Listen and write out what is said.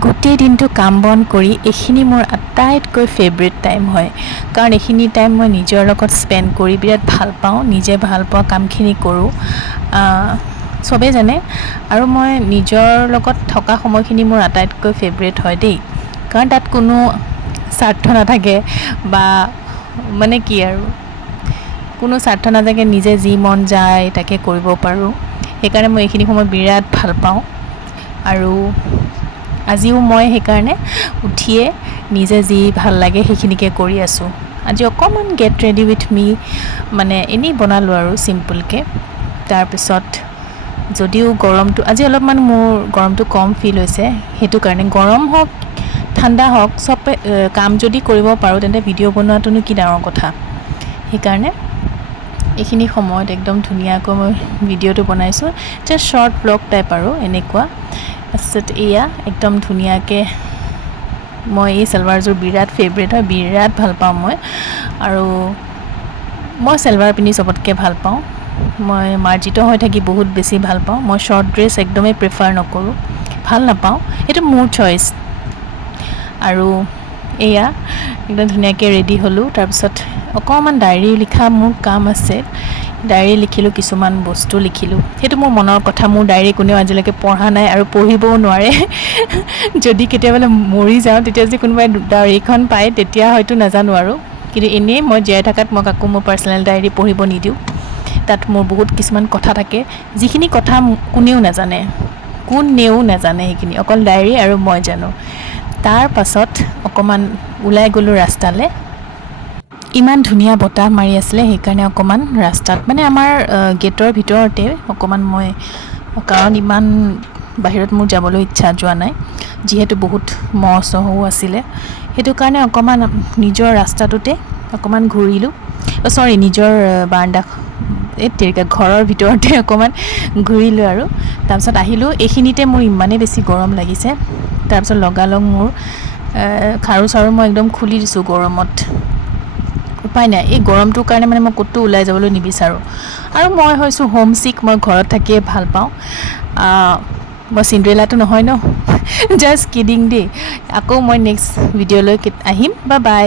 গোটেই দিনটো কাম বন কৰি এইখিনি মোৰ আটাইতকৈ ফেভৰেট টাইম হয় কাৰণ এইখিনি টাইম মই নিজৰ লগত স্পেণ্ড কৰি বিৰাট ভাল পাওঁ নিজে ভাল পোৱা কামখিনি কৰোঁ চবেই জানে আৰু মই নিজৰ লগত থকা সময়খিনি মোৰ আটাইতকৈ ফেভৰেট হয় দেই কাৰণ তাত কোনো স্বাৰ্থ নাথাকে বা মানে কি আৰু কোনো স্বাৰ্থ নাথাকে নিজে যি মন যায় তাকে কৰিব পাৰোঁ সেইকাৰণে মই এইখিনি সময় বিৰাট ভাল পাওঁ আৰু আজিও মই সেইকাৰণে উঠিয়ে নিজে যি ভাল লাগে সেইখিনিকে কৰি আছোঁ আজি অকণমান গেট ৰেডি উইথ মি মানে এনেই বনালোঁ আৰু চিম্পলকৈ তাৰপিছত যদিও গৰমটো আজি অলপমান মোৰ গৰমটো কম ফিল হৈছে সেইটো কাৰণে গৰম হওক ঠাণ্ডা হওক চব কাম যদি কৰিব পাৰোঁ তেন্তে ভিডিঅ' বনোৱাটোনো কি ডাঙৰ কথা সেইকাৰণে এইখিনি সময়ত একদম ধুনীয়াকৈ মই ভিডিঅ'টো বনাইছোঁ জাষ্ট শ্বৰ্ট ব্লগ টাইপ আৰু এনেকুৱা তাৰপিছত এয়া একদম ধুনীয়াকৈ মই এই চেলৱাৰযোৰ বিৰাট ফেভৰেট হয় বিৰাট ভাল পাওঁ মই আৰু মই চেলৱাৰ পিন্ধি চবতকৈ ভাল পাওঁ মই মাৰ্জিত হৈ থাকি বহুত বেছি ভাল পাওঁ মই শ্বৰ্ট ড্ৰেছ একদমেই প্ৰিফাৰ নকৰোঁ ভাল নাপাওঁ এইটো মোৰ চইচ আৰু এয়া একদম ধুনীয়াকৈ ৰেডি হ'লোঁ তাৰপিছত অকণমান ডায়েৰী লিখা মোৰ কাম আছে ডায়েৰী লিখিলোঁ কিছুমান বস্তু লিখিলোঁ সেইটো মোৰ মনৰ কথা মোৰ ডায়েৰী কোনেও আজিলৈকে পঢ়া নাই আৰু পঢ়িবও নোৱাৰে যদি কেতিয়াবা মৰি যাওঁ তেতিয়া যদি কোনোবাই ডায়েৰীখন পায় তেতিয়া হয়তো নাজানো আৰু কিন্তু এনেই মই জীয়াই থকাত মই কাকো মোৰ পাৰ্চনেল ডায়েৰী পঢ়িব নিদিওঁ তাত মোৰ বহুত কিছুমান কথা থাকে যিখিনি কথা কোনেও নাজানে সেইখিনি অকল ডায়েৰী আৰু মই জানো তাৰ পাছত অকণমান ওলাই গ'লোঁ ৰাস্তালৈ ইমান ধুনীয়া বতাহ মাৰি আছিলে সেইকাৰণে অকণমান ৰাস্তাত মানে আমাৰ গেটৰ ভিতৰতে অকণমান মই কাৰণ ইমান বাহিৰত মোৰ যাবলৈ ইচ্ছা যোৱা নাই যিহেতু বহুত মহ চহো আছিলে সেইটো কাৰণে অকণমান নিজৰ ৰাস্তাটোতে অকণমান ঘূৰিলোঁ নিজৰ বাৰান্দা ঘৰৰ ভিতৰতে অকণমান ঘূৰিলোঁ আৰু তাৰপিছত আহিলোঁ এইখিনিতে মোৰ ইমানেই বেছি গৰম লাগিছে তাৰপিছত লগালগ মোৰ খাৰু চাৰু মই একদম খুলি দিছোঁ গৰমত উপায় নাই এই গৰমটোৰ কাৰণে মানে মই ক'তো ওলাই যাবলৈ নিবিচাৰোঁ আৰু মই হৈছোঁ হোম চিক মই ঘৰত থাকিয়ে ভাল পাওঁ মই চিণ্ড্ৰেলাটো নহয় ন জাষ্ট কিডিং দেই আকৌ মই নেক্সট ভিডিঅ'লৈ আহিম বাই